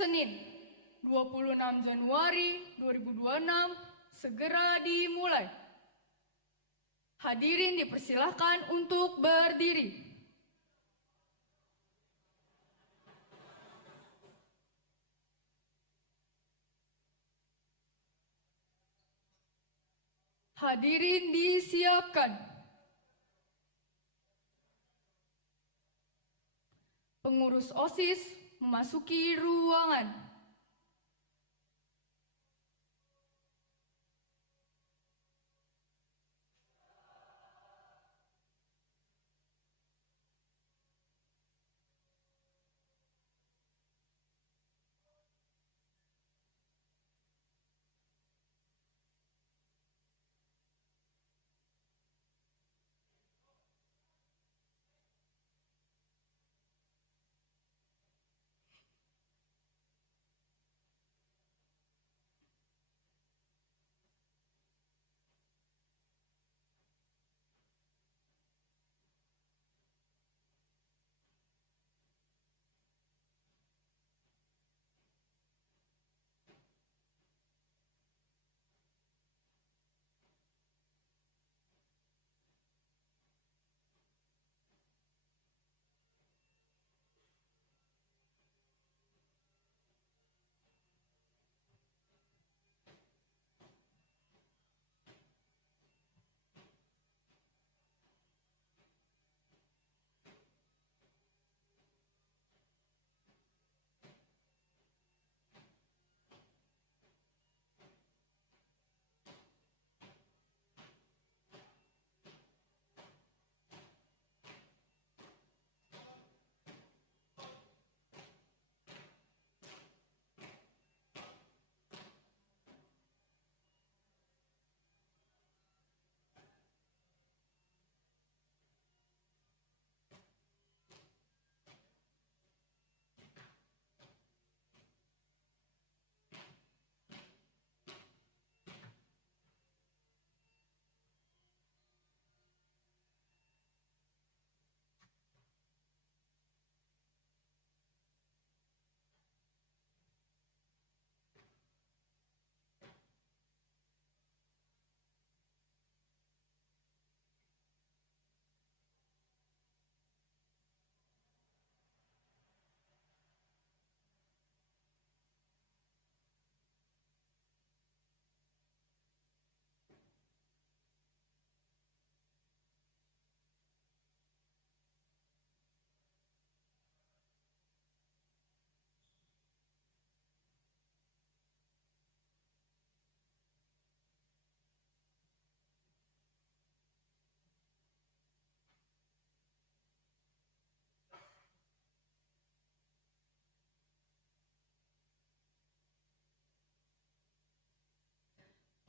Senin, 26 Januari 2026, segera dimulai. Hadirin dipersilahkan untuk berdiri. Hadirin disiapkan. Pengurus OSIS memasuki ruangan.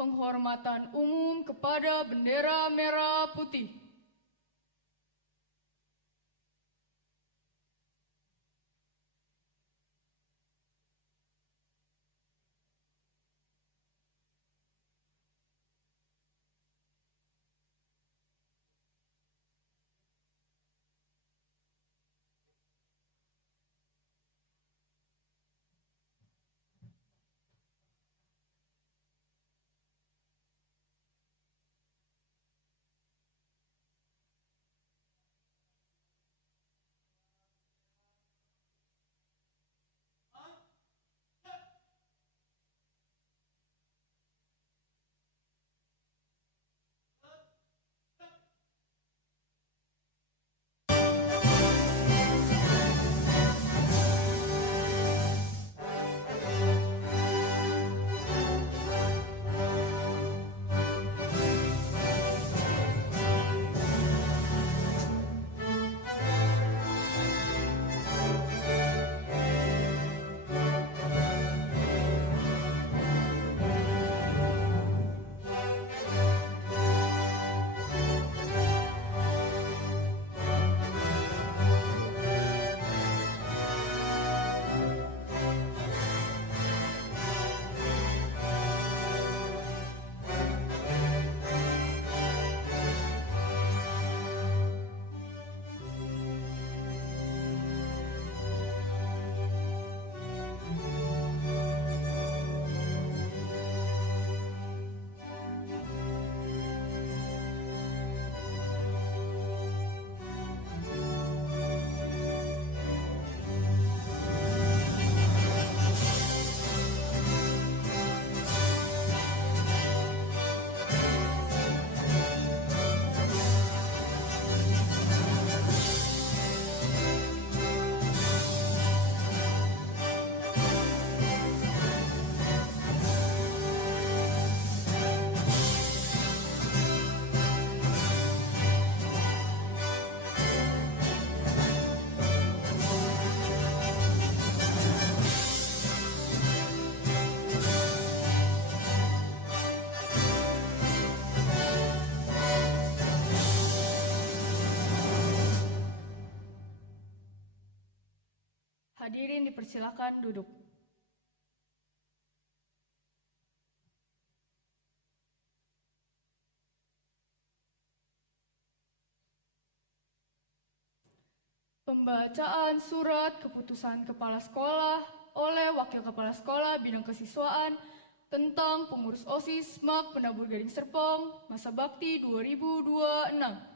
Penghormatan umum kepada bendera merah putih. Hadirin dipersilakan duduk. Pembacaan surat keputusan Kepala Sekolah oleh Wakil Kepala Sekolah Bidang Kesiswaan tentang pengurus OSIS MAK Penabur Gading Serpong masa bakti 2026.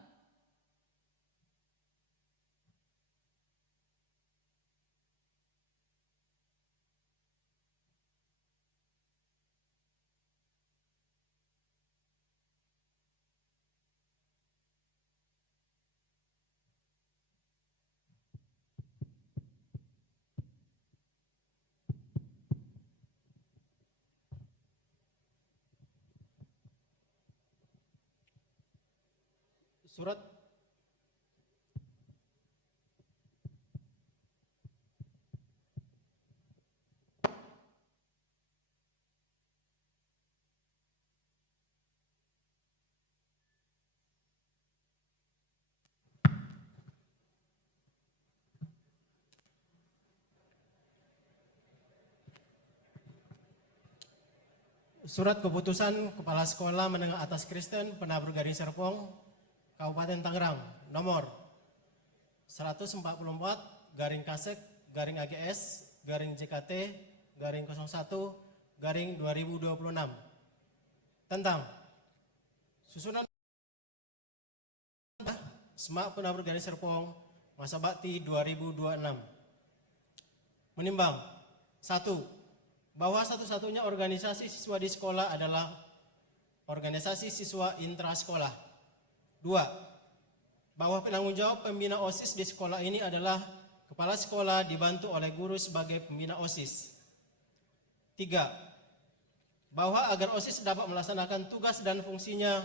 Surat Surat keputusan Kepala Sekolah Menengah Atas Kristen Penabur Gading Serpong, Kabupaten Tangerang, nomor 144 garing Kasek garing AGS garing JKT garing 01 garing 2026 tentang susunan SMAK Penabur Gading Serpong masa bakti 2026. Menimbang 1. Bahwa satu-satunya organisasi siswa di sekolah adalah organisasi siswa intrasekolah. 2. Bahwa penanggung jawab pembina OSIS di sekolah ini adalah kepala sekolah dibantu oleh guru sebagai pembina OSIS. 3. Bahwa agar OSIS dapat melaksanakan tugas dan fungsinya,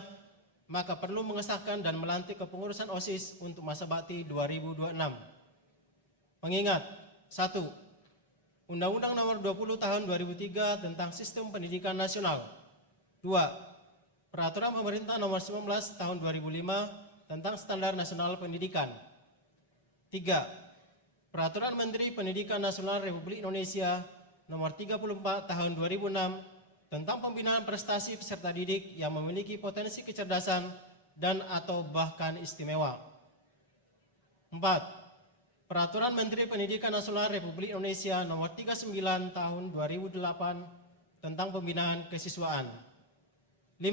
maka perlu mengesahkan dan melantik kepengurusan OSIS untuk masa bakti 2026. Mengingat 1. Undang-Undang Nomor 20 Tahun 2003 tentang Sistem Pendidikan Nasional. 2. Peraturan Pemerintah Nomor 19 Tahun 2005 tentang Standar Nasional Pendidikan. 3. Peraturan Menteri Pendidikan Nasional Republik Indonesia Nomor 34 Tahun 2006 tentang pembinaan prestasi peserta didik yang memiliki potensi kecerdasan dan atau bahkan istimewa. 4. Peraturan Menteri Pendidikan Nasional Republik Indonesia Nomor 39 Tahun 2008 tentang pembinaan kesiswaan. 5.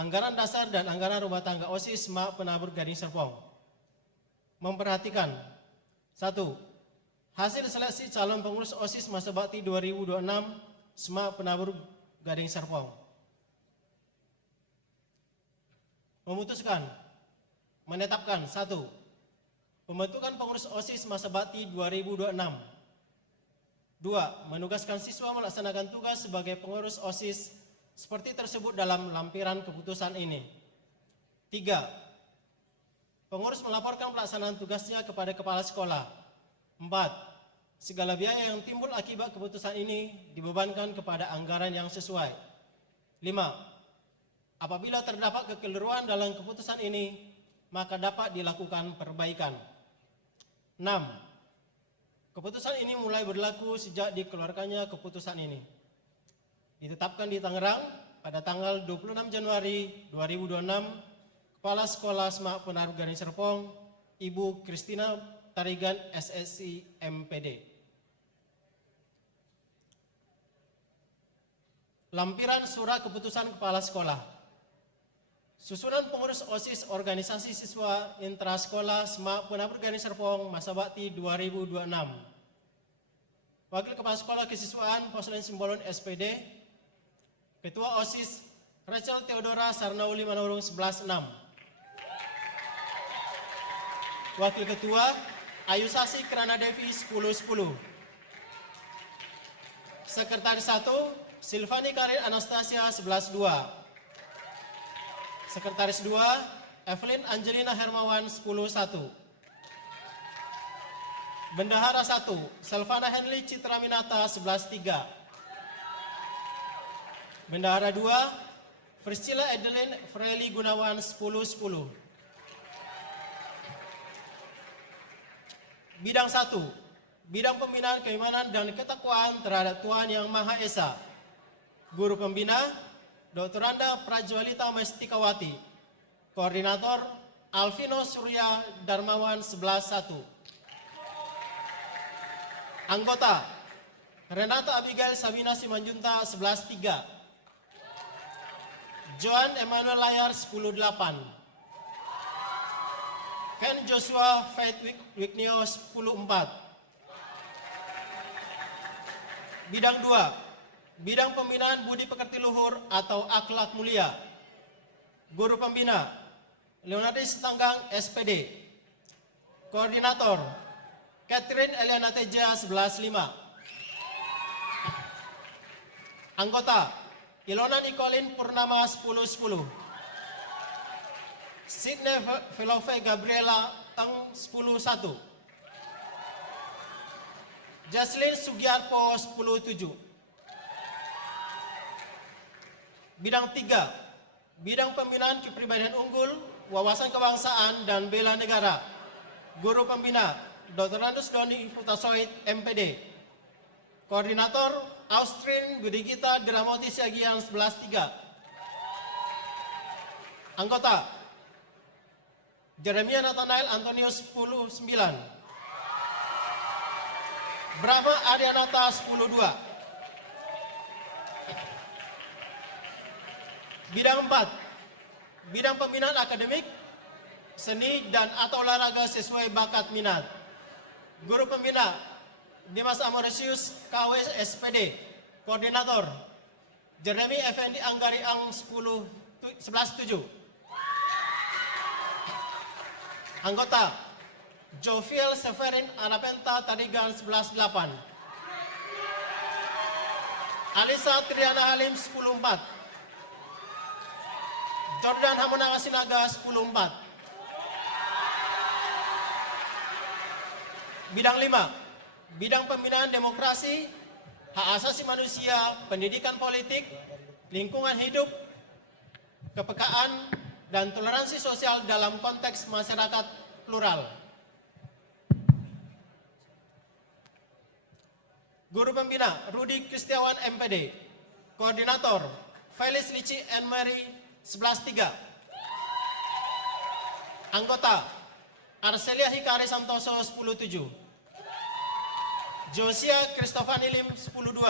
Anggaran dasar dan anggaran rumah tangga OSIS MAK Penabur Gading Serpong. Memperhatikan 1. Hasil seleksi calon pengurus OSIS masa bakti 2026 SMAK Penabur Gading Serpong. Memutuskan menetapkan 1. Pembentukan pengurus OSIS masa bakti 2026. 2. Menugaskan siswa melaksanakan tugas sebagai pengurus OSIS seperti tersebut dalam lampiran keputusan ini. 3. Pengurus melaporkan pelaksanaan tugasnya kepada kepala sekolah. 4. Segala biaya yang timbul akibat keputusan ini dibebankan kepada anggaran yang sesuai. 5. Apabila terdapat kekeliruan dalam keputusan ini, maka dapat dilakukan perbaikan. 6. Keputusan ini mulai berlaku sejak dikeluarkannya keputusan ini. Ditetapkan di Tangerang pada tanggal 26 Januari 2026, Kepala Sekolah SMAK Penabur Gading Serpong, Ibu Kristina Tarigan SSI MPD. Lampiran Surat Keputusan Kepala Sekolah. Susunan pengurus OSIS Organisasi Siswa Intrasekolah SMAK Penabur Gading Serpong masa bakti 2026. Wakil Kepala Sekolah Kesiswaan Poslin Simbolon SPD, Ketua OSIS Rachel Theodora Sarnauli Manurung 11-6. Wakil Ketua Ayu Sasi Krana Devi 10-10. Sekretaris 1 Silvani Karin Anastasia 11-2. Sekretaris 2, Evelyn Angelina Hermawan 10-1. Bendahara 1, Selvana Henly Citra Minata 11-3. Bendahara 2, Priscilla Edelin Freli Gunawan 10-10. Bidang 1, bidang pembinaan keimanan dan ketakwaan terhadap Tuhan Yang Maha Esa. Guru pembina, Dr. Randa Prajwalita Mestikawati. Koordinator, Alvino Surya Darmawan 11-1. Anggota, Renata Abigail Sabina Simanjunta 11-3. Joan Emmanuel Layar 10-8. Ken Joshua Faith Wignio 10-4. Bidang 2, bidang pembinaan budi pekerti luhur atau akhlak mulia. Guru pembina, Leonardis Tanggang SPD. Koordinator, Catherine Eliana Teja 11-5. Anggota, Ilona Nicolin Purnama 10-10. Sidney Filove Gabriela Eng 10-1. Jaslyn Sugiarpo 10-7. Bidang 3, bidang pembinaan kepribadian unggul, wawasan kebangsaan dan bela negara. Guru pembina, Dr. Randus Doni Hutasoid MPD. Koordinator, Austrin Budigita Dramoti Siagian 11-3. Anggota, Jeremia Nathanael Antonius 10-9. Brahma Arianata 10-2. Bidang 4, bidang pembinaan akademik, seni dan atau olahraga sesuai bakat minat. Guru pembina, Dimas Amorisius KW SPD. Koordinator, Jeremy Effendi Anggari Ang 11-7. Anggota, Joviel Severin Anapenta Tarigan 11-8. Alisa Triana Halim 10-4. Jordan Hamonanga Sinaga 10-4. Bidang 5, bidang pembinaan demokrasi, hak asasi manusia, pendidikan politik, lingkungan hidup, kepekaan, dan toleransi sosial dalam konteks masyarakat plural. Guru pembina, Rudi Kristiawan MPD. Koordinator, Felis Lici and Mary 11-3. Anggota, Arcelia Hikari Santoso 10-7. Josia Kristofani Lim 10-2.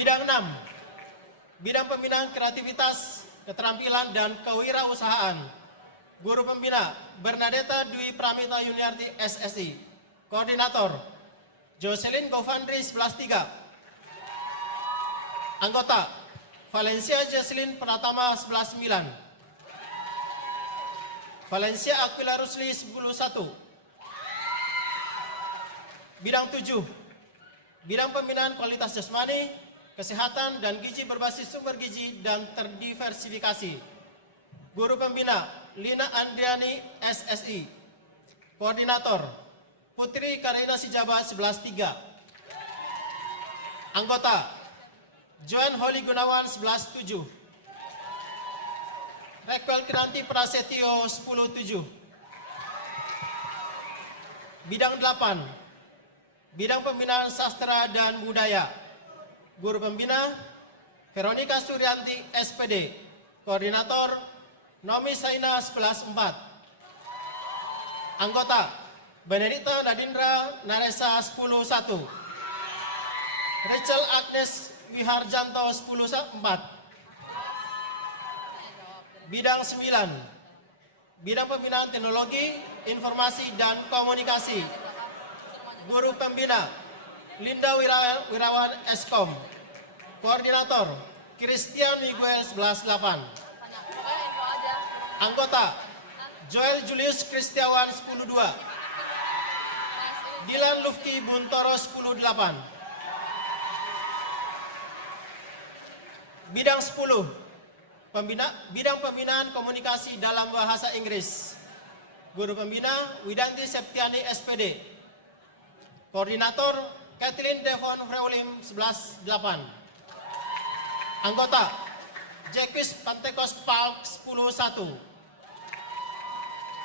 Bidang 6, bidang pembinaan kreativitas, keterampilan, dan kewirausahaan. Guru pembina, Bernadetta Dwi Pramita Yuniarti SSI. Koordinator, Jocelyn Govandri 11-3. Anggota, Valencia Jesslyn Pratama 11-9. Valencia Aquila Rusli 10-1. Bidang 7, bidang pembinaan kualitas jasmani, kesehatan, dan gizi berbasis sumber gizi dan terdiversifikasi. Guru pembina, Lina Andriani SSI. Koordinator, Putri Karina Sijaba 11-3. Anggota, Joan Holly Gunawan 11-7. Rekwel Kinanti Prasetyo 10-7. Bidang 8, bidang pembinaan sastra dan budaya. Guru pembina, Veronica Suryanti SPD. Koordinator, Nomi Saina 11-4. Anggota, Benedita Nadindra Naresa 10-1. Rachel Agnes Wiharjanto 10-4. Bidang 9, bidang pembinaan teknologi, informasi, dan komunikasi. Guru pembina, Linda Wirawan Eskom. Koordinator, Christian Miguel 11-8. Anggota, Joel Julius Kristiawan 10-2. Dilan Lufki Buntoro 10-8. Bidang 10, bidang pembinaan komunikasi dalam bahasa Inggris. Guru pembina, Widanti Septiani SPD. Koordinator, Kathleen Devon Freulim 11-8. Anggota, Jekis Pantekos Palk 10-1.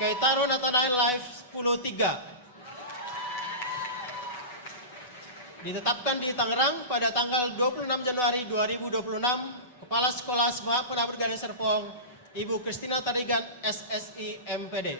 Keitaro Nathanael Live 10-3. Ditetapkan di Tangerang pada tanggal 26 Januari 2026, Kepala Sekolah Semak Penabur Gading Serpong, Ibu Kristina Tarigan, SSI MPD.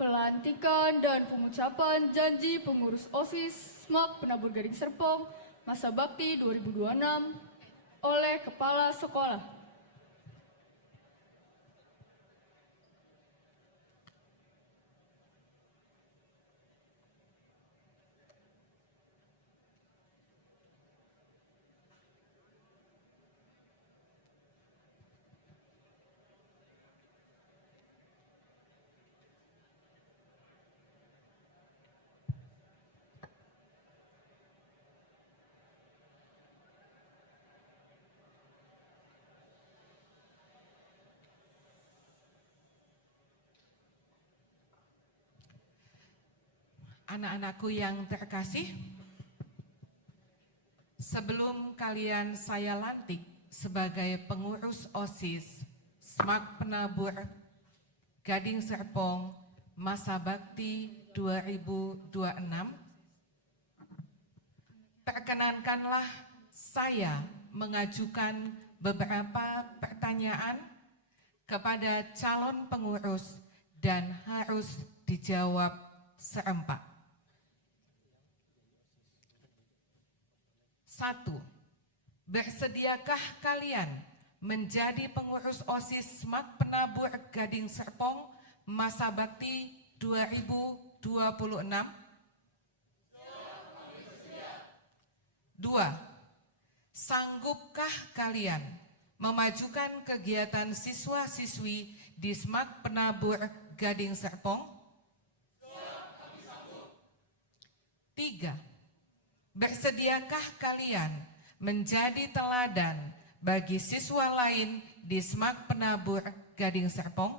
Pelantikan dan pengucapan janji pengurus OSIS SMAK Penabur Gading Serpong masa bakti 2026 oleh Kepala Sekolah. Anak-anakku yang terkasih, sebelum kalian saya lantik sebagai pengurus OSIS SMAK Penabur Gading Serpong masa bakti 2026, perkenankanlah saya mengajukan beberapa pertanyaan kepada calon pengurus dan harus dijawab serempak. 1. Bersediakah kalian menjadi pengurus OSIS SMAK Penabur Gading Serpong masa bakti 2026? 2. Sanggupkah kalian memajukan kegiatan siswa-siswi di SMAK Penabur Gading Serpong? 3. Bersediakah kalian menjadi teladan bagi siswa lain di SMAK Penabur Gading Serpong?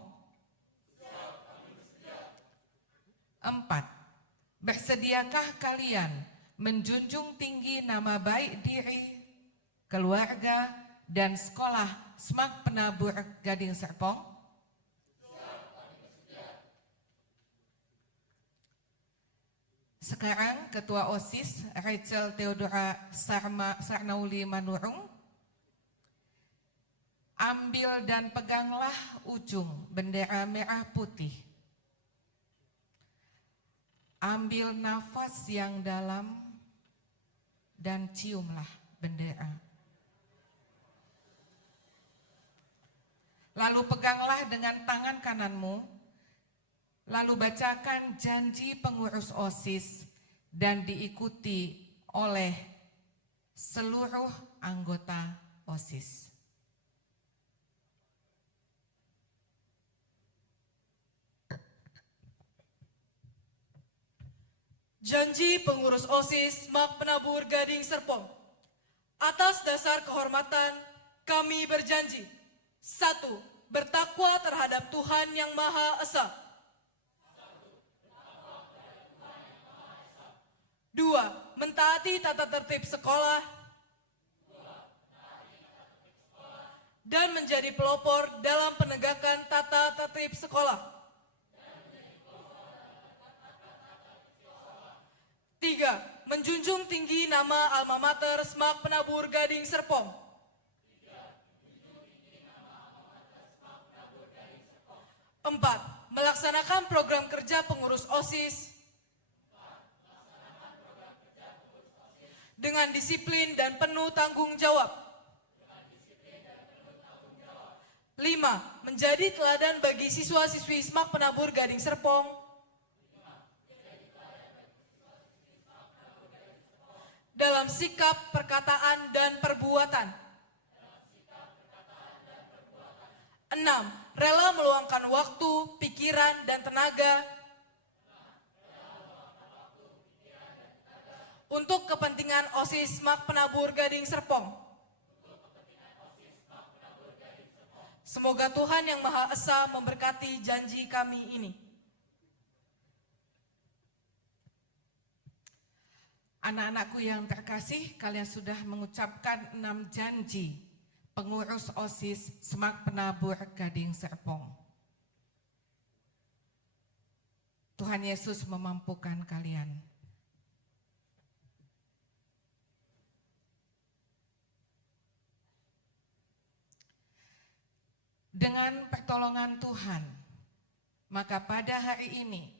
4. Bersediakah kalian menjunjung tinggi nama baik diri, keluarga, dan sekolah SMAK Penabur Gading Serpong? Sekarang Ketua OSIS Rachel Theodora Sarnauli Manurung, ambil dan peganglah ujung bendera merah putih. Ambil nafas yang dalam dan ciumlah bendera. Lalu peganglah dengan tangan kananmu. Lalu bacakan janji pengurus OSIS dan diikuti oleh seluruh anggota OSIS. Janji pengurus OSIS SMAK Penabur Gading Serpong. Atas dasar kehormatan, kami berjanji. 1. Bertakwa terhadap Tuhan Yang Maha Esa. 2. Mentaati tata tertib sekolah dan menjadi pelopor dalam penegakan tata tertib sekolah. 3. Menjunjung tinggi nama alma mater SMAK Penabur Gading Serpong. 4. Melaksanakan program kerja pengurus OSIS dengan disiplin dan penuh tanggung jawab. 5. Menjadi teladan bagi siswa-siswi SMAK Penabur Gading Serpong. Dalam sikap, perkataan, dan perbuatan. 6. Rela meluangkan waktu, pikiran, dan tenaga untuk kepentingan OSIS SMAK Penabur Gading Serpong. Semoga Tuhan Yang Maha Esa memberkati janji kami ini. Anak-anakku yang terkasih, kalian sudah mengucapkan 6 janji pengurus OSIS Semak Penabur Gading Serpong. Tuhan Yesus memampukan kalian. Dengan pertolongan Tuhan, maka pada hari ini,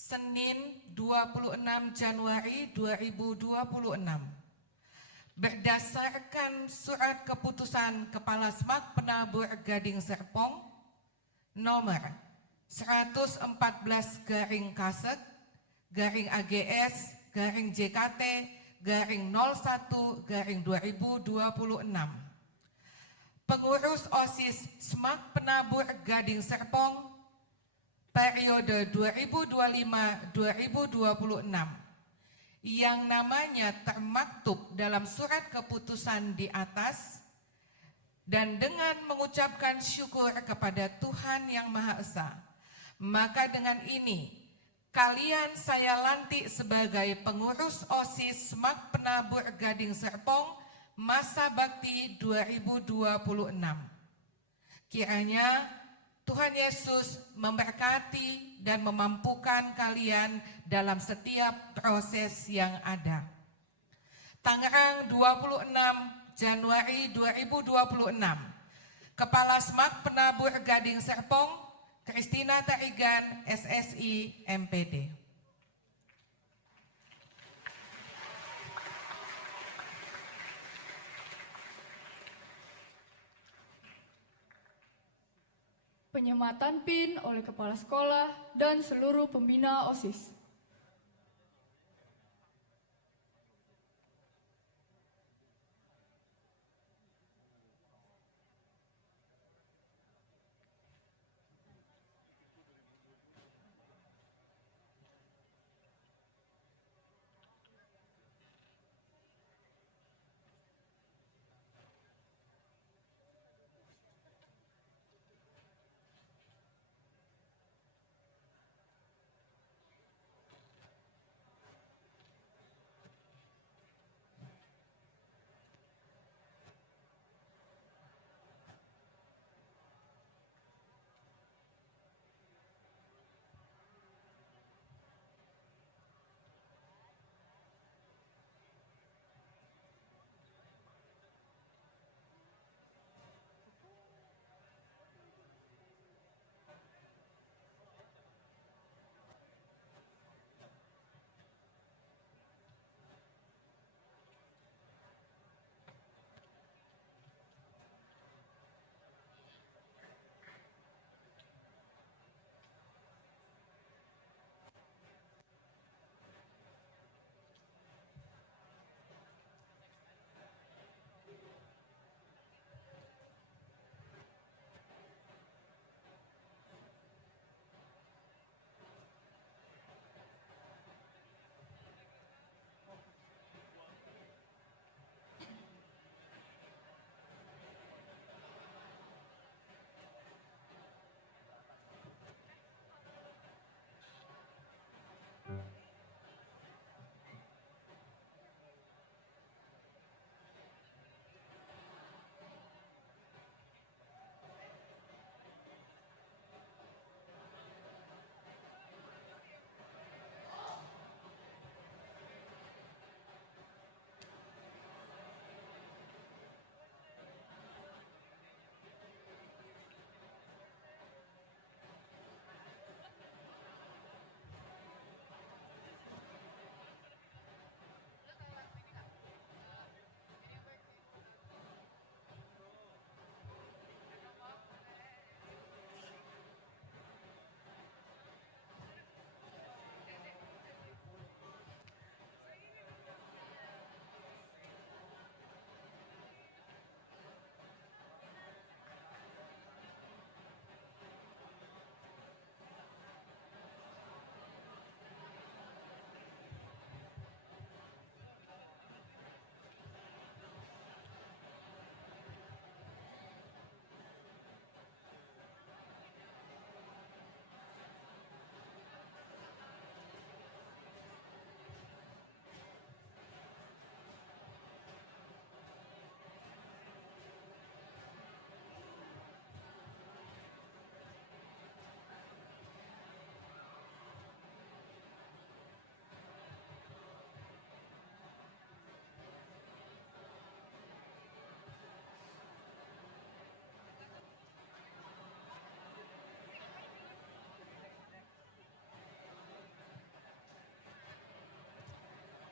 Senin 26 Januari 2026, berdasarkan surat keputusan Kepala Semak Penabur Gading Serpong nomor 114/KS/JKT/01/2026, pengurus OSIS Semak Penabur Gading Serpong periode 2025-2026 yang namanya termaktub dalam surat keputusan di atas, dan dengan mengucapkan syukur kepada Tuhan Yang Maha Esa, maka dengan ini kalian saya lantik sebagai pengurus OSIS Semak Penabur Gading Serpong masa bakti 2026. Kiranya Tuhan Yesus memberkati dan memampukan kalian dalam setiap proses yang ada. Tangerang 26 Januari 2026, Kepala Semak Penabur Gading Serpong, Christina Tarigan, SSI MPD. Penyematan PIN oleh Kepala Sekolah dan seluruh pembina OSIS.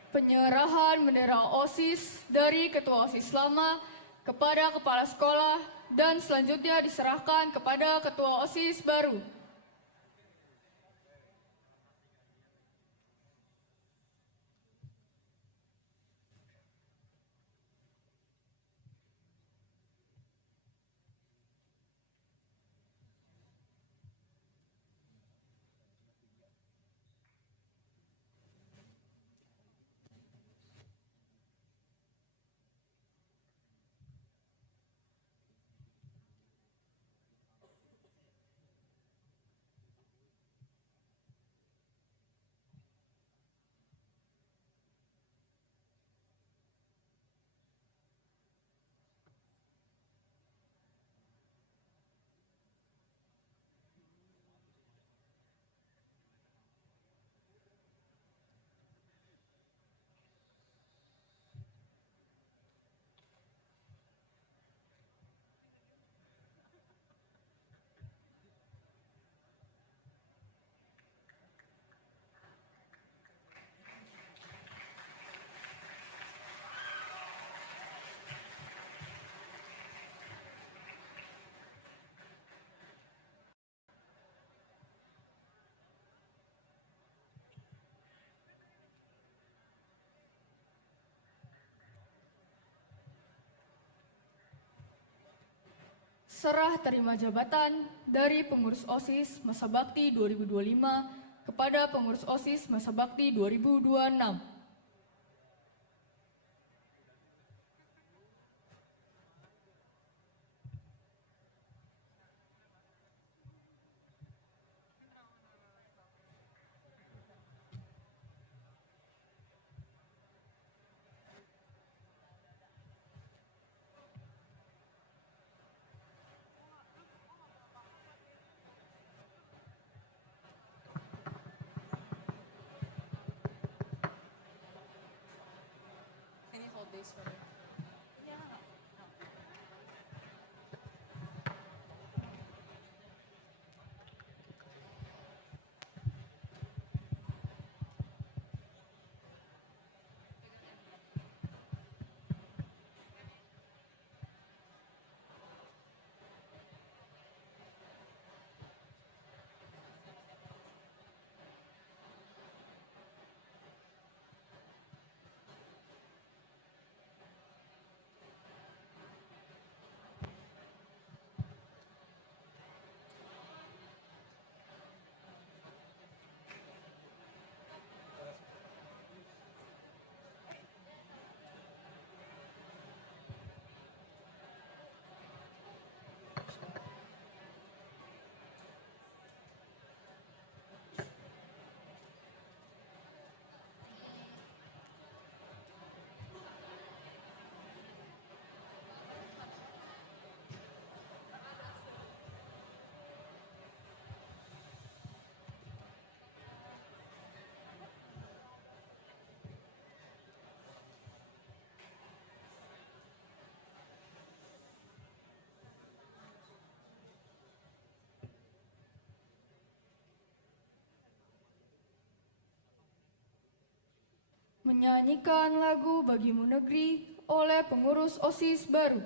Penyerahan bendera OSIS dari Ketua OSIS lama kepada Kepala Sekolah dan selanjutnya diserahkan kepada Ketua OSIS baru. Serah terima jabatan dari pengurus OSIS masa bakti 2025 kepada pengurus OSIS masa bakti 2026. Menyanyikan lagu Bagimu Negeri oleh pengurus OSIS baru.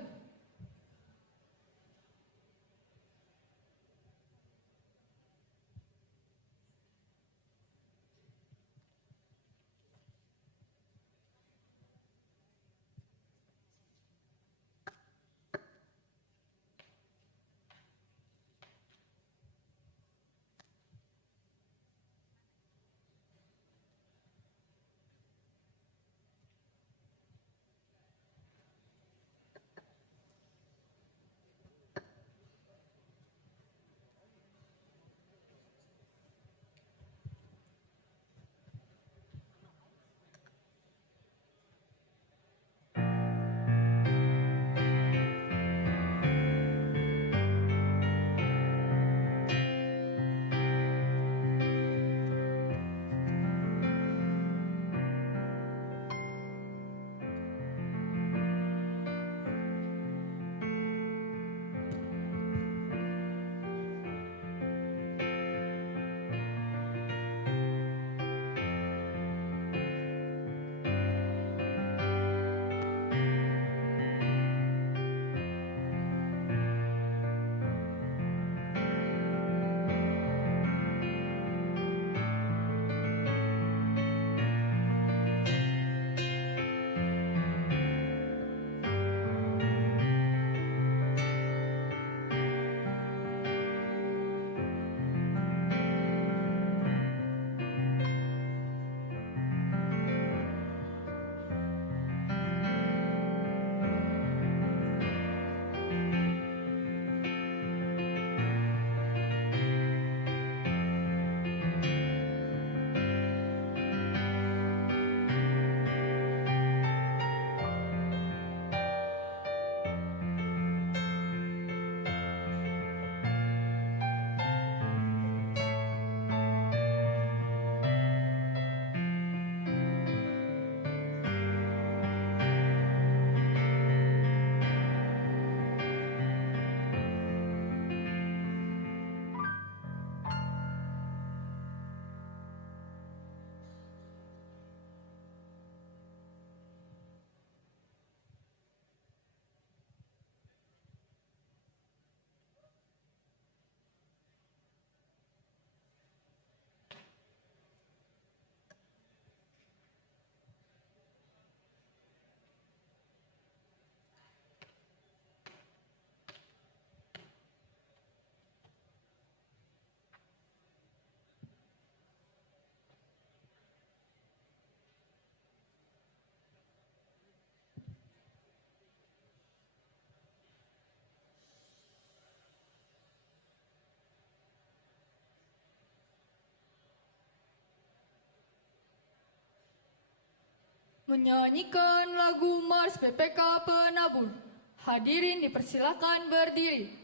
menyanyikan lagu Mars PPK Penabur. Hadirin dipersilakan berdiri.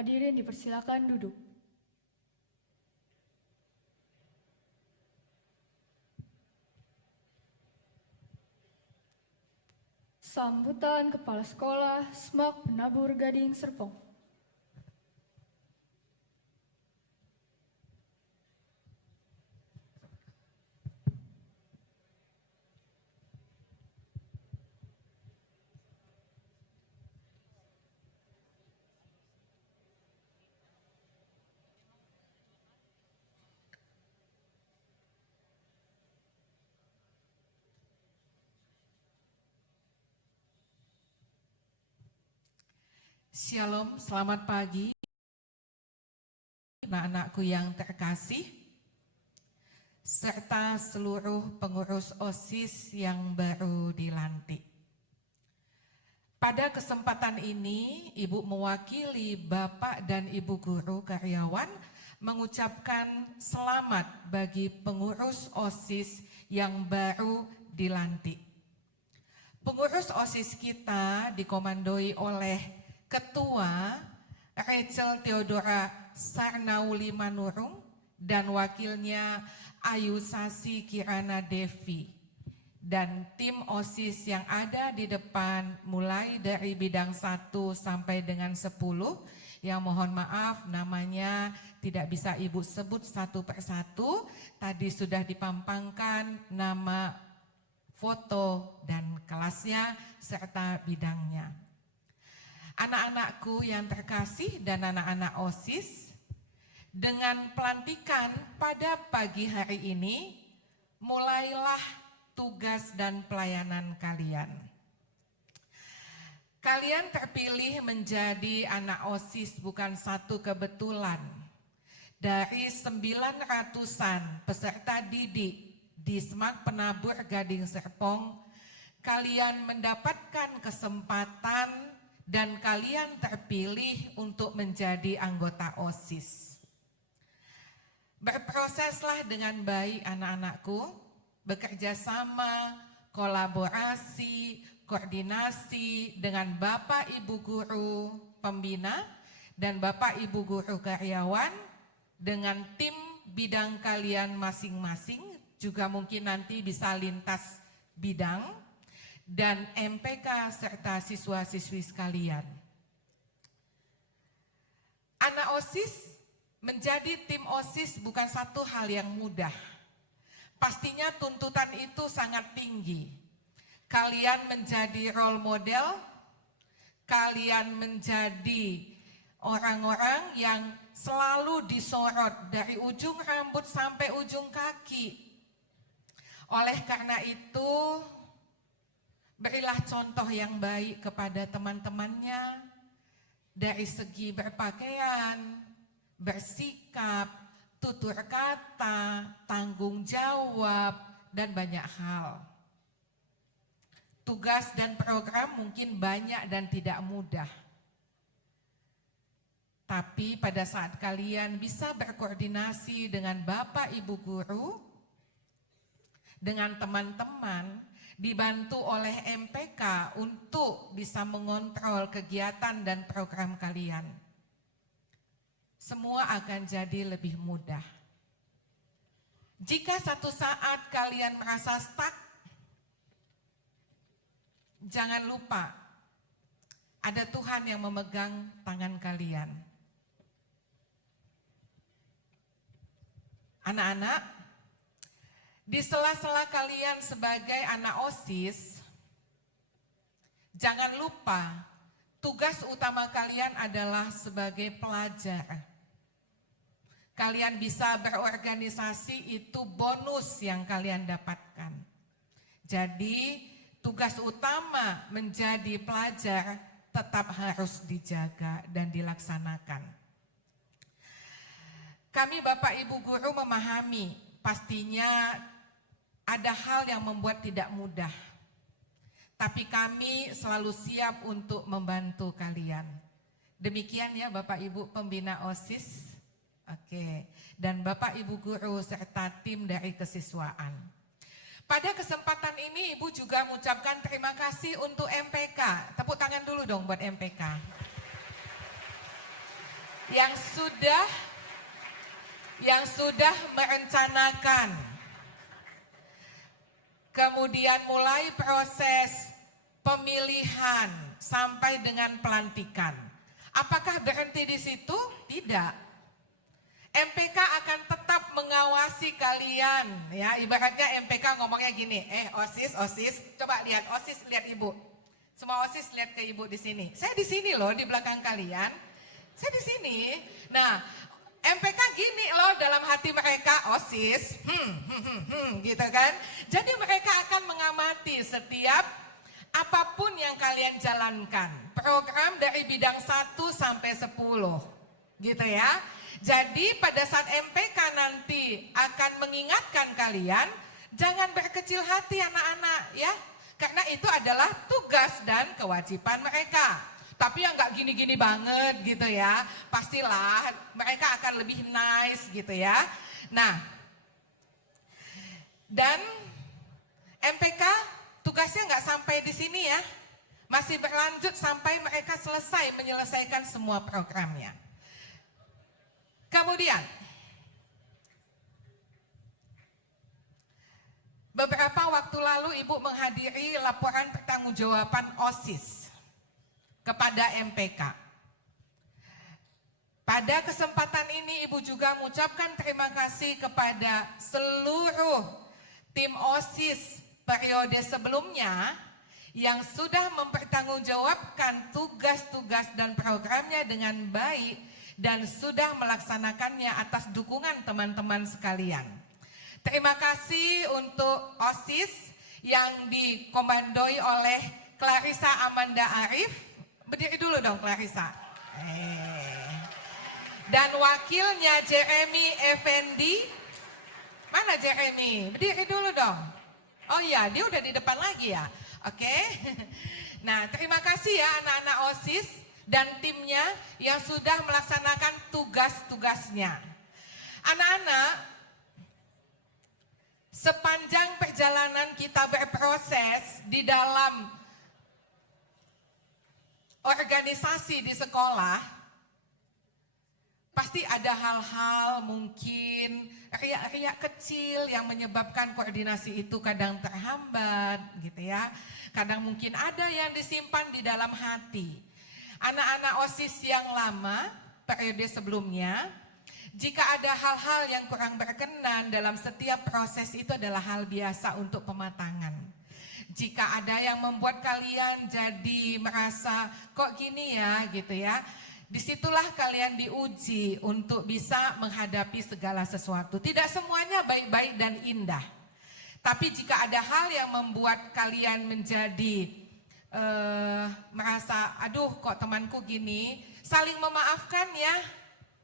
Hadirin dipersilakan duduk. Sambutan Kepala Sekolah SMAK Penabur Gading Serpong. Shalom, selamat pagi anak-anakku yang terkasih, serta seluruh pengurus OSIS yang baru dilantik. Pada kesempatan ini, Ibu mewakili Bapak dan Ibu guru karyawan mengucapkan selamat bagi pengurus OSIS yang baru dilantik. Pengurus OSIS kita dikomandoi oleh Ketua Rachel Theodora Sarnauli Manurung dan wakilnya Ayu Sasi Kirana Devi. Dan tim OSIS yang ada di depan mulai dari bidang 1 sampai dengan 10 Yang mohon maaf namanya tidak bisa Ibu sebut satu persatu. Tadi sudah dipampangkan nama, foto, dan kelasnya serta bidangnya. Anak-anakku yang terkasih dan anak-anak OSIS, dengan pelantikan pada pagi hari ini, mulailah tugas dan pelayanan kalian. Kalian terpilih menjadi anak OSIS bukan satu kebetulan. Dari 900-an peserta didik di SMAK Penabur Gading Serpong, kalian mendapatkan kesempatan dan kalian terpilih untuk menjadi anggota OSIS. Berproseslah dengan baik anak-anakku, bekerja sama, kolaborasi, koordinasi dengan Bapak Ibu Guru Pembina dan Bapak Ibu Guru Karyawan, dengan tim bidang kalian masing-masing, juga mungkin nanti bisa lintas bidang, dan MPK serta siswa-siswi sekalian. Anak OSIS menjadi tim OSIS bukan satu hal yang mudah. Pastinya tuntutan itu sangat tinggi. Kalian menjadi role model, kalian menjadi orang-orang yang selalu disorot dari ujung rambut sampai ujung kaki. Oleh karena itu, berilah contoh yang baik kepada teman-temannya dari segi berpakaian, bersikap, tutur kata, tanggung jawab, dan banyak hal. Tugas dan program mungkin banyak dan tidak mudah. Tapi pada saat kalian bisa berkoordinasi dengan Bapak Ibu Guru, dengan teman-teman, dibantu oleh MPK untuk bisa mengontrol kegiatan dan program kalian, semua akan jadi lebih mudah. Jika satu saat kalian merasa stuck, jangan lupa ada Tuhan yang memegang tangan kalian. Anak-anak, di sela-sela kalian sebagai anak OSIS, jangan lupa tugas utama kalian adalah sebagai pelajar. Kalian bisa berorganisasi, itu bonus yang kalian dapatkan. Jadi tugas utama menjadi pelajar tetap harus dijaga dan dilaksanakan. Kami Bapak Ibu Guru memahami pastinya ada hal yang membuat tidak mudah. Tapi kami selalu siap untuk membantu kalian. Demikian ya Bapak Ibu Pembina OSIS. Oke. Dan Bapak Ibu Guru serta tim dari kesiswaan. Pada kesempatan ini Ibu juga mengucapkan terima kasih untuk MPK. Tepuk tangan dulu dong buat MPK. Yang sudah merencanakan, kemudian mulai proses pemilihan sampai dengan pelantikan. Apakah berhenti di situ? Tidak. MPK akan tetap mengawasi kalian, ya. Ibaratnya MPK ngomongnya gini, OSIS, coba lihat OSIS, lihat Ibu. Semua OSIS lihat ke Ibu di sini. Saya di sini loh, di belakang kalian. Saya di sini. Nah, MPK gini loh dalam hati mereka, OSIS, gitu kan. Jadi mereka akan mengamati setiap apapun yang kalian jalankan. Program dari bidang 1 sampai 10, gitu ya. Jadi pada saat MPK nanti akan mengingatkan kalian, jangan berkecil hati anak-anak ya. Karena itu adalah tugas dan kewajiban mereka. Tapi yang gak gini-gini banget gitu ya, pastilah mereka akan lebih nice gitu ya. Nah, dan MPK tugasnya gak sampai di sini ya, masih berlanjut sampai mereka selesai menyelesaikan semua programnya. Kemudian, beberapa waktu lalu Ibu menghadiri laporan pertanggungjawaban OSIS kepada MPK. Pada kesempatan ini Ibu juga mengucapkan terima kasih kepada seluruh tim OSIS periode sebelumnya yang sudah mempertanggungjawabkan tugas-tugas dan programnya dengan baik dan sudah melaksanakannya atas dukungan teman-teman sekalian. Terima kasih untuk OSIS yang dikomandoi oleh Clarissa Amanda Arif. Berdiri dulu dong Clarissa. Dan wakilnya Jeremy Effendi. Mana Jeremy? Berdiri dulu dong. Oh iya, dia udah di depan lagi ya. Oke. Nah, terima kasih ya anak-anak OSIS dan timnya yang sudah melaksanakan tugas-tugasnya. Anak-anak, sepanjang perjalanan kita berproses di dalam organisasi di sekolah, pasti ada hal-hal mungkin riak-riak kecil yang menyebabkan koordinasi itu kadang terhambat gitu ya. Kadang mungkin ada yang disimpan di dalam hati. Anak-anak OSIS yang lama, periode sebelumnya, jika ada hal-hal yang kurang berkenan dalam setiap proses itu adalah hal biasa untuk pematangan. Jika ada yang membuat kalian jadi merasa kok gini ya gitu ya, disitulah kalian diuji untuk bisa menghadapi segala sesuatu. Tidak semuanya baik-baik dan indah. Tapi jika ada hal yang membuat kalian menjadi merasa aduh kok temanku gini, saling memaafkan ya.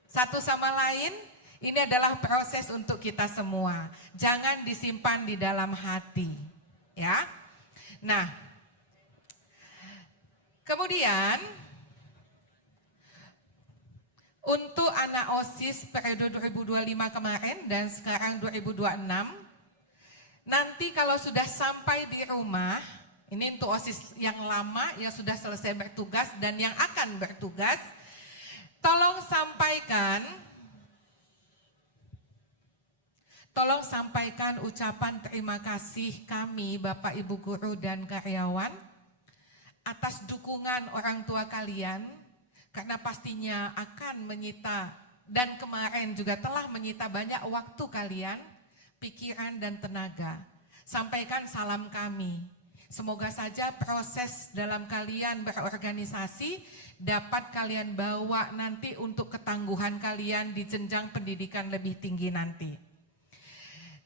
Satu sama lain, ini adalah proses untuk kita semua. Jangan disimpan di dalam hati, ya. Nah, kemudian untuk anak OSIS periode 2025 kemarin dan sekarang 2026, nanti kalau sudah sampai di rumah, ini untuk OSIS yang lama yang sudah selesai bertugas dan yang akan bertugas, tolong sampaikan ucapan terima kasih kami Bapak Ibu Guru dan karyawan atas dukungan orang tua kalian, karena pastinya akan menyita dan kemarin juga telah menyita banyak waktu kalian, pikiran dan tenaga. Sampaikan salam kami. Semoga saja proses dalam kalian berorganisasi dapat kalian bawa nanti untuk ketangguhan kalian di jenjang pendidikan lebih tinggi nanti.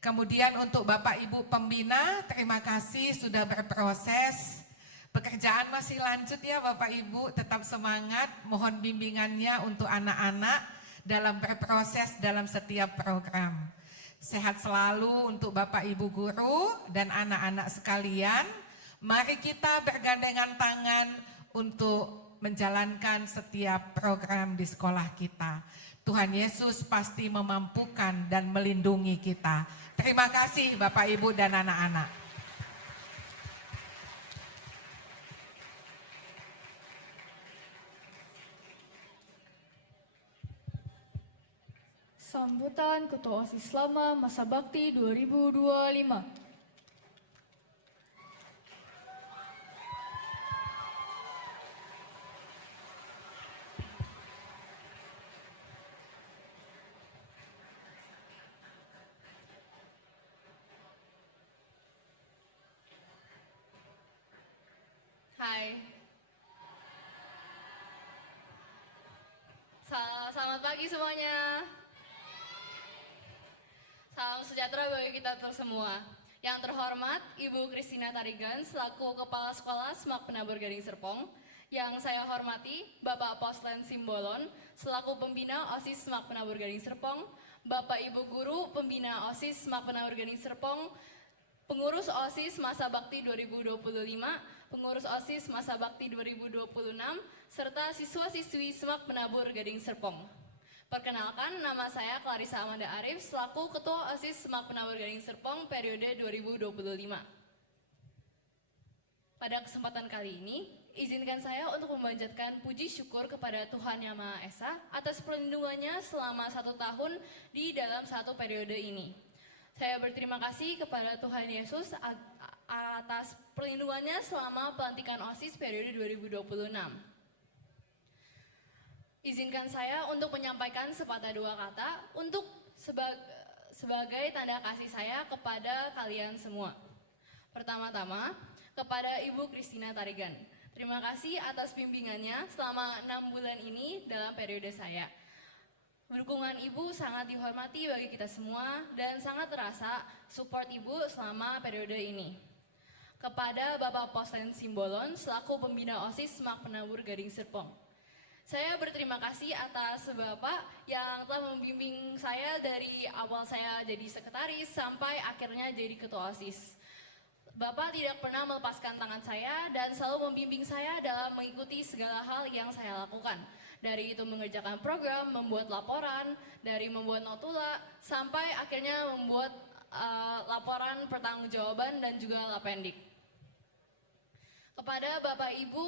Kemudian untuk Bapak Ibu Pembina, terima kasih sudah berproses. Pekerjaan masih lanjut ya Bapak Ibu, tetap semangat, mohon bimbingannya untuk anak-anak dalam berproses dalam setiap program. Sehat selalu untuk Bapak Ibu Guru dan anak-anak sekalian. Mari kita bergandengan tangan untuk menjalankan setiap program di sekolah kita. Tuhan Yesus pasti memampukan dan melindungi kita. Terima kasih Bapak Ibu dan anak-anak. Sambutan Ketua OSIS Lama Masa Bakti 2025. Hai. Selamat pagi semuanya. Salam sejahtera bagi kita semua. Yang terhormat Ibu Christina Tarigan selaku Kepala Sekolah SMAK Penabur Gading Serpong. Yang saya hormati Bapak Poslen Simbolon selaku Pembina OSIS SMAK Penabur Gading Serpong. Bapak Ibu Guru Pembina OSIS SMAK Penabur Gading Serpong. Pengurus OSIS Masa Bakti 2025, Pengurus OSIS Masa Bakti 2026, serta siswa-siswi SMAK Penabur Gading Serpong. Perkenalkan, nama saya Clarissa Amanda Arif selaku Ketua OSIS SMAK Penabur Gading Serpong periode 2025. Pada kesempatan kali ini, izinkan saya untuk memanjatkan puji syukur kepada Tuhan Yang Maha Esa atas perlindungannya selama 1 tahun di dalam 1 periode ini. Saya berterima kasih kepada Tuhan Yesus atas perlindungannya selama pelantikan OSIS periode 2026. Izinkan saya untuk menyampaikan sepatah dua kata untuk sebagai tanda kasih saya kepada kalian semua. Pertama-tama, kepada Ibu Christina Tarigan. Terima kasih atas bimbingannya selama 6 bulan ini dalam periode saya. Dukungan Ibu sangat dihormati bagi kita semua dan sangat terasa support Ibu selama periode ini. Kepada Bapak Poslen Simbolon selaku pembina OSIS SMAK Penabur Gading Serpong. Saya berterima kasih atas Bapak yang telah membimbing saya dari awal saya jadi sekretaris sampai akhirnya jadi ketua OSIS. Bapak tidak pernah melepaskan tangan saya dan selalu membimbing saya dalam mengikuti segala hal yang saya lakukan. Dari itu mengerjakan program, membuat laporan, dari membuat notula, sampai akhirnya membuat laporan pertanggungjawaban dan juga lapendik. Kepada Bapak Ibu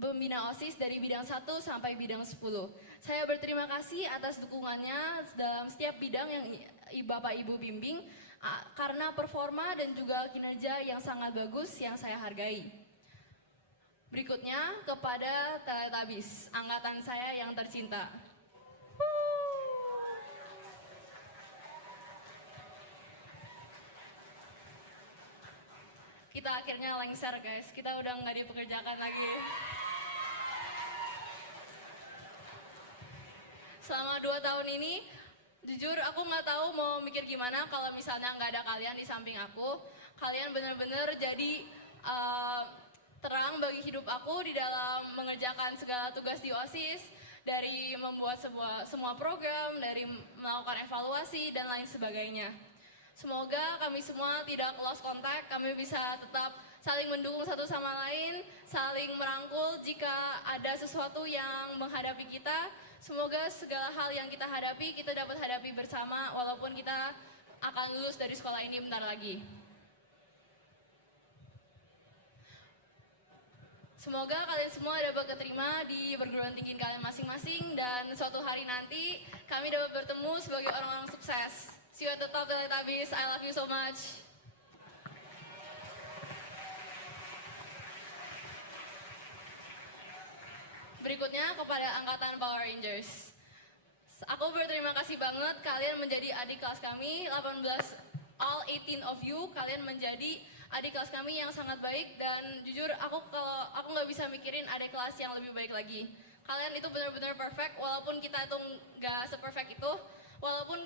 pembina OSIS dari bidang 1 sampai bidang 10. Saya berterima kasih atas dukungannya dalam setiap bidang yang Bapak Ibu bimbing karena performa dan juga kinerja yang sangat bagus yang saya hargai. Berikutnya kepada Teletubbies, angkatan saya yang tercinta. Kita akhirnya lengser guys, kita udah nggak dipekerjakan lagi. Selama 2 tahun ini, jujur aku nggak tahu mau mikir gimana kalau misalnya nggak ada kalian di samping aku. Kalian benar-benar jadi terang bagi hidup aku di dalam mengerjakan segala tugas di OSIS, dari membuat semua program, dari melakukan evaluasi, dan lain sebagainya. Semoga kami semua tidak lost contact, kami bisa tetap saling mendukung satu sama lain, saling merangkul jika ada sesuatu yang menghadapi kita. Semoga segala hal yang kita hadapi, kita dapat hadapi bersama walaupun kita akan lulus dari sekolah ini bentar lagi. Semoga kalian semua dapat keterima di perguruan tinggi kalian masing-masing dan suatu hari nanti kami dapat bertemu sebagai orang-orang sukses. See you at the top, Teletubbies. I love you so much. Berikutnya kepada angkatan Power Rangers. Aku berterima kasih banget kalian menjadi adik kelas kami, 18 of you, kalian menjadi adik kelas kami yang sangat baik dan jujur aku nggak bisa mikirin adik kelas yang lebih baik lagi. Kalian itu benar-benar perfect walaupun kita itu nggak seperfect itu. Walaupun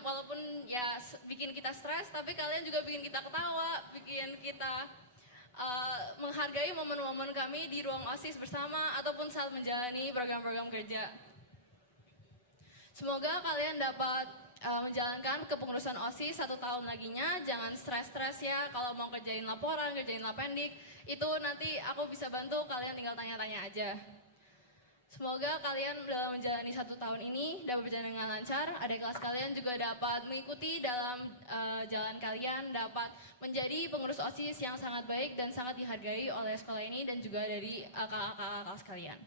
walaupun ya bikin kita stres, tapi kalian juga bikin kita ketawa, bikin kita menghargai momen-momen kami di ruang OSIS bersama ataupun saat menjalani program-program kerja. Semoga kalian dapat menjalankan kepengurusan OSIS 1 tahun laginya. Jangan stres-stres ya kalau mau kerjain laporan, kerjain lapendik. Itu nanti aku bisa bantu, kalian tinggal tanya-tanya aja. Semoga kalian dalam menjalani 1 tahun ini dapat berjalan dengan lancar. Adik kelas kalian juga dapat mengikuti dalam jalan kalian, dapat menjadi pengurus OSIS yang sangat baik dan sangat dihargai oleh sekolah ini dan juga dari kakak-kakak kelas kalian.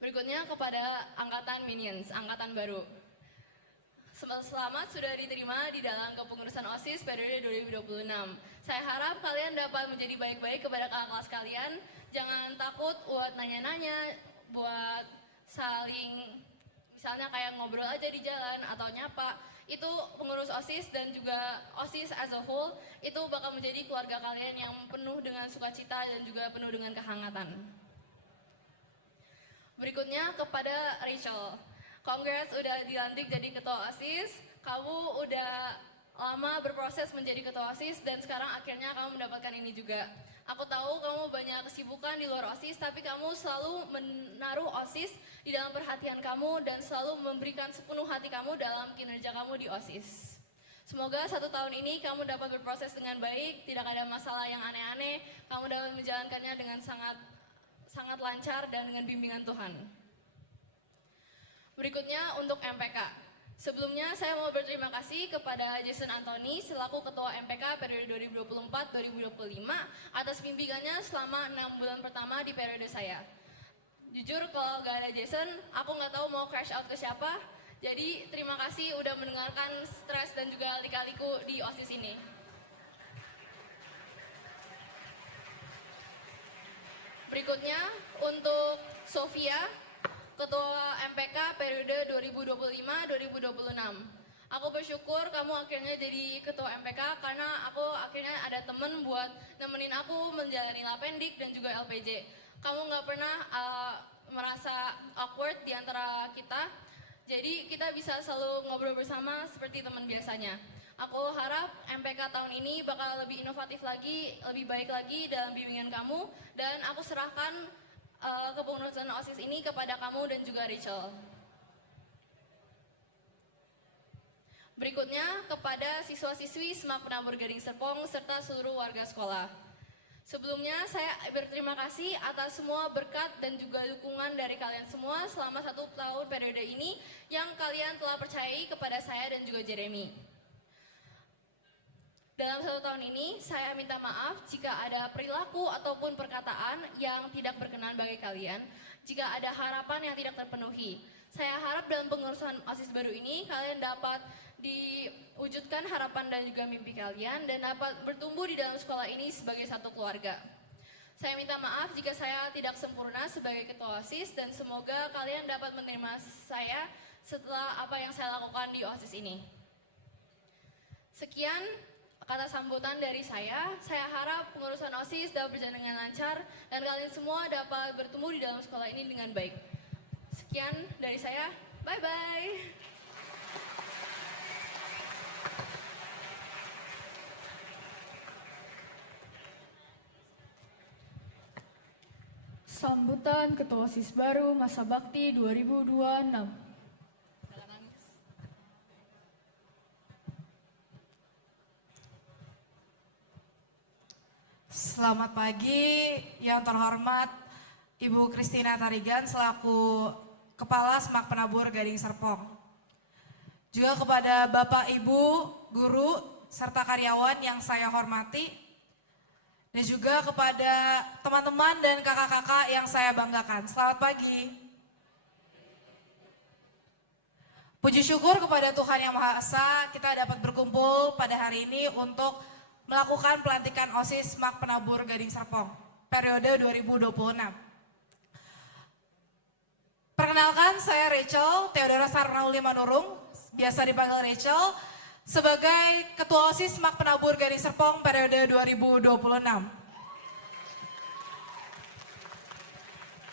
Berikutnya kepada angkatan Minions, angkatan baru. Selamat sudah diterima di dalam kepengurusan OSIS periode 2026. Saya harap kalian dapat menjadi baik-baik kepada kakak kelas kalian. Jangan takut buat nanya-nanya, buat saling misalnya kayak ngobrol aja di jalan atau nyapa. Itu pengurus OSIS dan juga OSIS as a whole itu bakal menjadi keluarga kalian yang penuh dengan sukacita dan juga penuh dengan kehangatan. Berikutnya kepada Rachel. Congrats udah dilantik jadi ketua OSIS. Kamu udah lama berproses menjadi ketua OSIS dan sekarang akhirnya kamu mendapatkan ini juga. Aku tahu kamu banyak kesibukan di luar OSIS, tapi kamu selalu menaruh OSIS di dalam perhatian kamu dan selalu memberikan sepenuh hati kamu dalam kinerja kamu di OSIS. Semoga 1 tahun ini kamu dapat berproses dengan baik, tidak ada masalah yang aneh-aneh, kamu dapat menjalankannya dengan sangat lancar dan dengan bimbingan Tuhan. Berikutnya untuk MPK. Sebelumnya saya mau berterima kasih kepada Jason Anthony selaku Ketua MPK periode 2024-2025 atas bimbingannya selama 6 bulan pertama di periode saya. Jujur kalau gak ada Jason, aku gak tahu mau crash out ke siapa. Jadi terima kasih udah mendengarkan stres dan juga lika-liku di OSIS ini. Berikutnya untuk Sofia. Ketua MPK periode 2025-2026. Aku bersyukur kamu akhirnya jadi ketua MPK karena aku akhirnya ada temen buat nemenin aku menjalani Lapendik dan juga LPJ. Kamu nggak pernah merasa awkward di antara kita, jadi kita bisa selalu ngobrol bersama seperti teman biasanya. Aku harap MPK tahun ini bakal lebih inovatif lagi, lebih baik lagi dalam bimbingan kamu, dan aku serahkan kepengurusan OSIS ini kepada kamu dan juga Rachel. Berikutnya kepada siswa-siswi SMAK Penabur Gading Serpong serta seluruh warga sekolah. Sebelumnya saya berterima kasih atas semua berkat dan juga dukungan dari kalian semua selama 1 tahun periode ini yang kalian telah percayai kepada saya dan juga Jeremy. Dalam 1 tahun ini, saya minta maaf jika ada perilaku ataupun perkataan yang tidak berkenan bagi kalian, jika ada harapan yang tidak terpenuhi. Saya harap dalam pengurusan OSIS baru ini, kalian dapat diwujudkan harapan dan juga mimpi kalian, dan dapat bertumbuh di dalam sekolah ini sebagai satu keluarga. Saya minta maaf jika saya tidak sempurna sebagai ketua OSIS, dan semoga kalian dapat menerima saya setelah apa yang saya lakukan di OSIS ini. Sekian kata sambutan dari saya harap pengurusan OSIS dapat berjalan dengan lancar dan kalian semua dapat bertemu di dalam sekolah ini dengan baik. Sekian dari saya, bye-bye. Sambutan Ketua OSIS baru masa bakti 2026. Selamat pagi yang terhormat Ibu Christina Tarigan selaku Kepala SMAK Penabur Gading Serpong. Juga kepada Bapak Ibu, guru, serta karyawan yang saya hormati. Dan juga kepada teman-teman dan kakak-kakak yang saya banggakan. Selamat pagi. Puji syukur kepada Tuhan Yang Maha Esa, kita dapat berkumpul pada hari ini untuk melakukan pelantikan OSIS SMAK Penabur Gading Serpong, periode 2026. Perkenalkan, saya Rachel Theodora Sarnauli Manurung, biasa dipanggil Rachel, sebagai Ketua OSIS SMAK Penabur Gading Serpong periode 2026.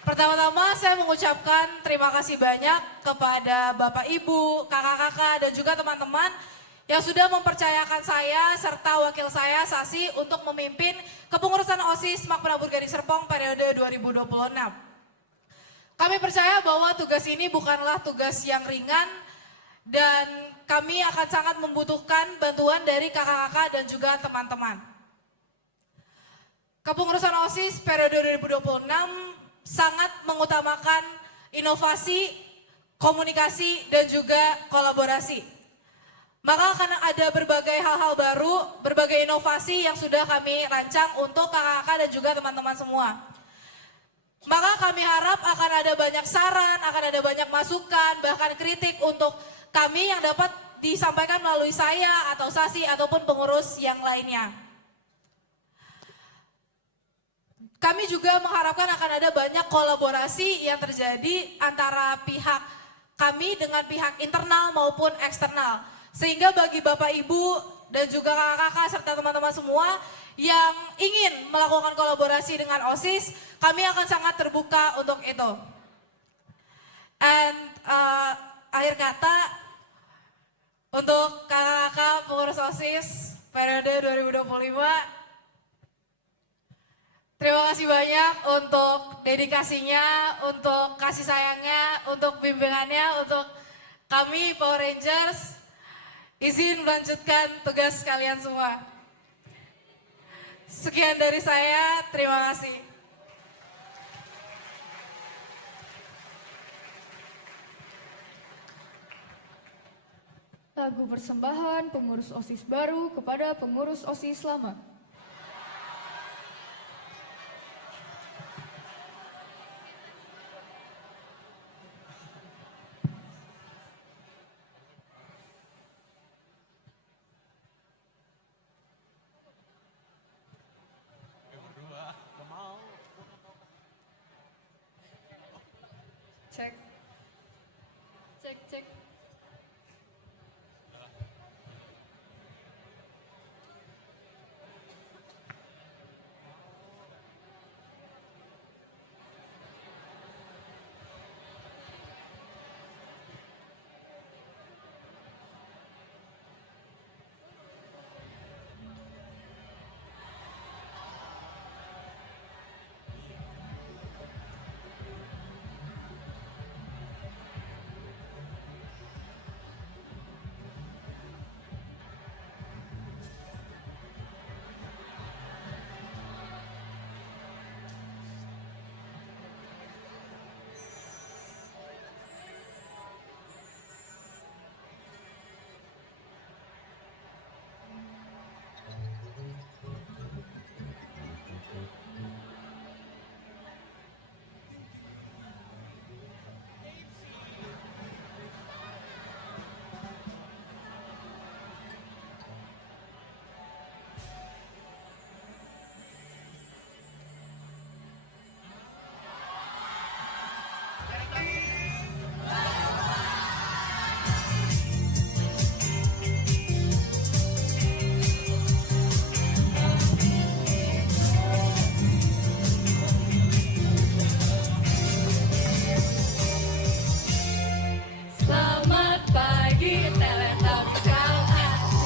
Pertama-tama saya mengucapkan terima kasih banyak kepada Bapak Ibu, kakak-kakak dan juga teman-teman yang sudah mempercayakan saya serta wakil saya Sasi untuk memimpin kepengurusan OSIS SMAK Penabur Gading Serpong periode 2026. Kami percaya bahwa tugas ini bukanlah tugas yang ringan dan kami akan sangat membutuhkan bantuan dari kakak-kakak dan juga teman-teman. Kepengurusan OSIS periode 2026 sangat mengutamakan inovasi, komunikasi, dan juga kolaborasi. Maka akan ada berbagai hal-hal baru, berbagai inovasi yang sudah kami rancang untuk kakak-kakak dan juga teman-teman semua. Maka kami harap akan ada banyak saran, akan ada banyak masukan, bahkan kritik untuk kami yang dapat disampaikan melalui saya atau Sasi ataupun pengurus yang lainnya. Kami juga mengharapkan akan ada banyak kolaborasi yang terjadi antara pihak kami dengan pihak internal maupun eksternal. Sehingga bagi Bapak Ibu dan juga kakak-kakak serta teman-teman semua yang ingin melakukan kolaborasi dengan OSIS, kami akan sangat terbuka untuk itu. And akhir kata, untuk kakak-kakak pengurus OSIS periode 2025, terima kasih banyak untuk dedikasinya, untuk kasih sayangnya, untuk bimbingannya, untuk kami Power Rangers. Izin melanjutkan tugas kalian semua. Sekian dari saya, terima kasih. Lagu persembahan pengurus OSIS baru kepada pengurus OSIS lama. Cek. cek cek. Selamat pagi, Teletabskal Asik.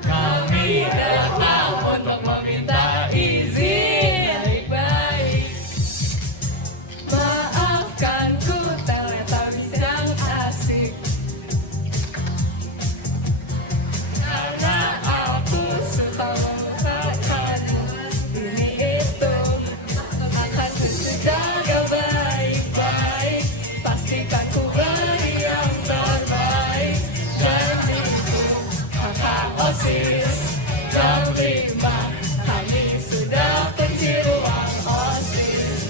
Kami datang untuk meminta izin. Baik-baik. Maafkan ku, Teletabis yang asik. Karena aku suka mengungkapkan ini itu. Akan terjaga baik-baik. Pastikan ku beri yang terbaik. Janjiku kakak OSIS jam 5 kami sudah kunci ruang OSIS.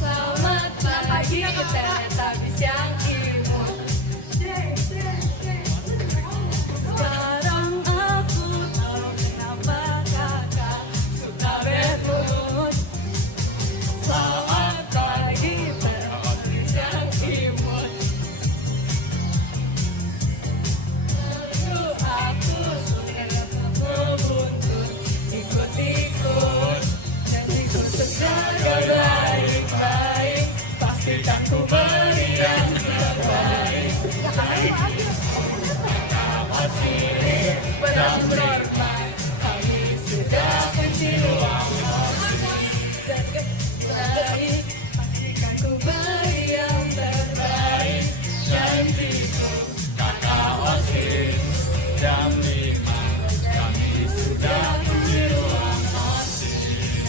Selamat pagi Teletabis yang imut. Sekarang aku tahu kenapa kakak suka bad mood. Selamat pagi Teletabis yang imut. Lalu aku suka membuntut, ikut-ikut. Janjiku terjaga baik-baik. Pastikan ku beri yang terbaik. OSIS penuh hormat, kami sudah kunci ruang OSIS. Baik, pastikan ku beri yang terbaik. Janjiku kakak OSIS jam 5 kami sudah kunci ruang OSIS.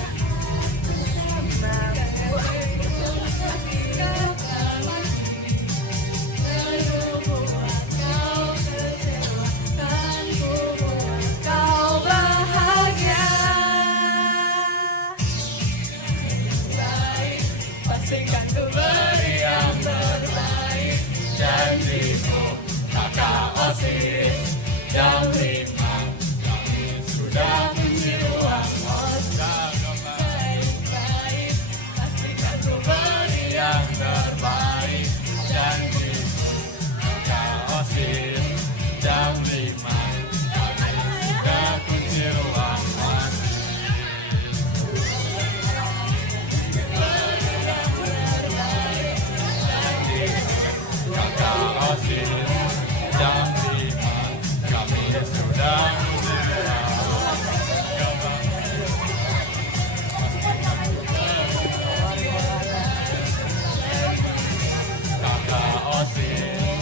Kau bahagia. Baik, pastikan ku beri yang terbaik. Janjiku kakak OSIS jam 5 kami sudah kunci ruang OSIS. Baik-baik, pastikan ku beri yang terbaik. Janjiku kakak OSIS jam 5 kami sudah kunci ruang OSIS. Kakak OSIS jam 5 kami sudah kunci ruang kakak OSIS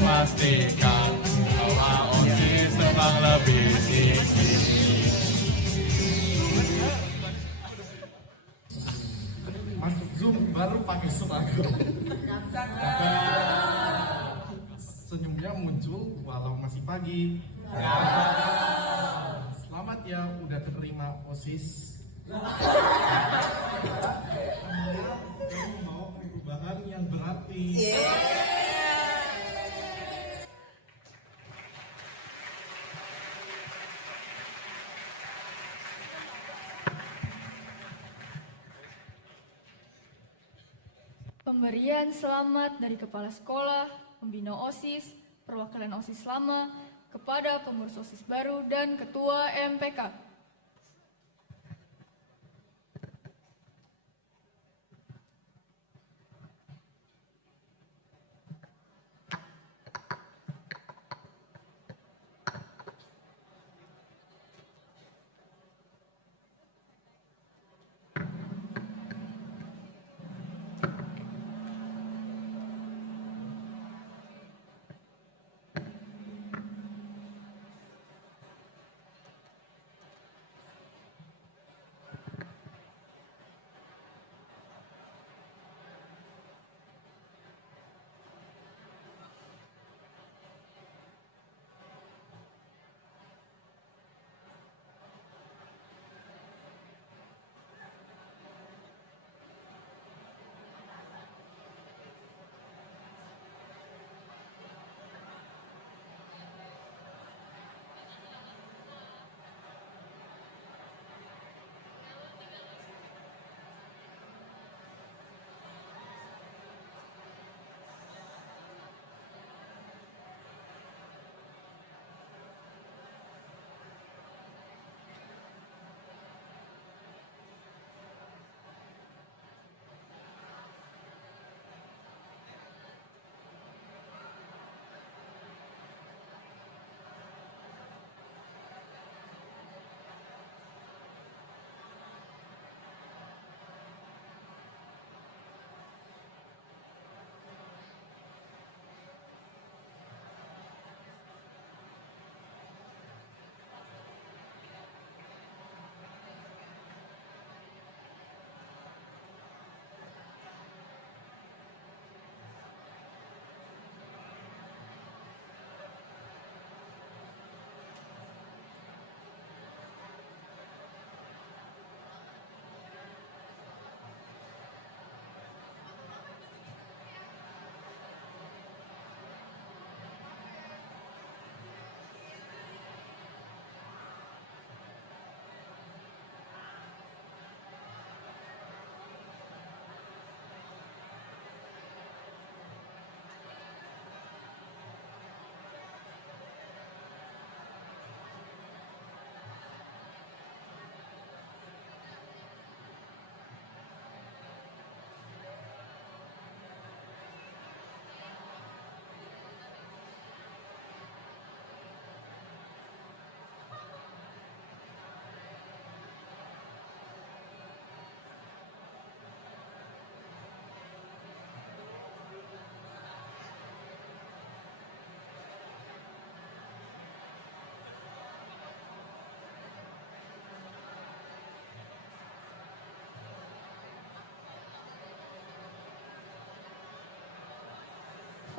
pastikan bahwa OSIS memang lebih tinggi. Masuk Zoom baru pakai seragam. Senyumnya muncul walau masih pagi. Selamat ya udah keterima OSIS. Kamu mau perubahan yang berarti. Pemberian selamat dari Kepala Sekolah, Pembina OSIS, Perwakilan OSIS lama, kepada pengurus OSIS baru dan Ketua MPK.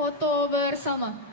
Foto bersama.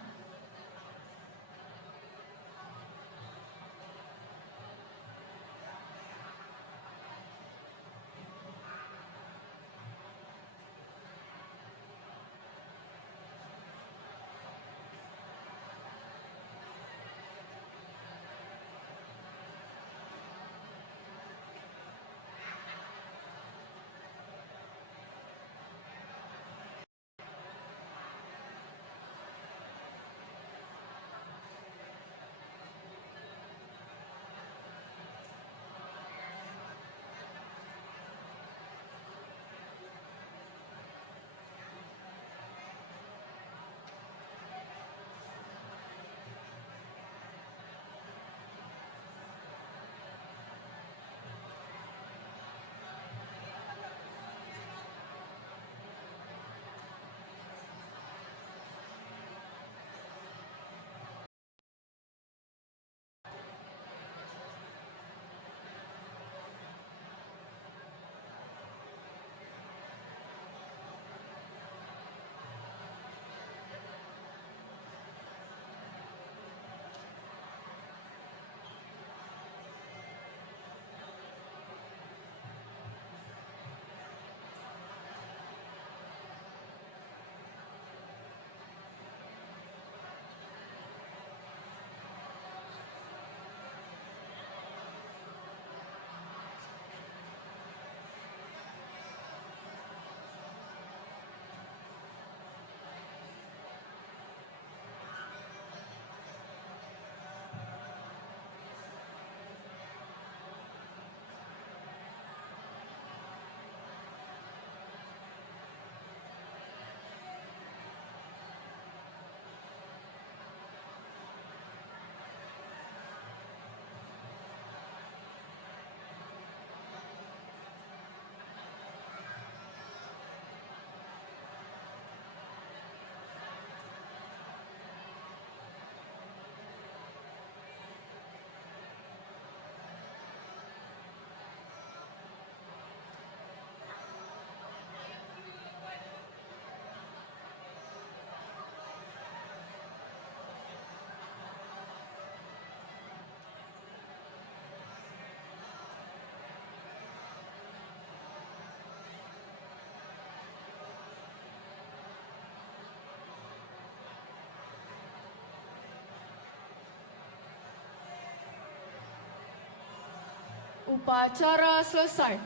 Upacara selesai.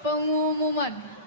Pengumuman.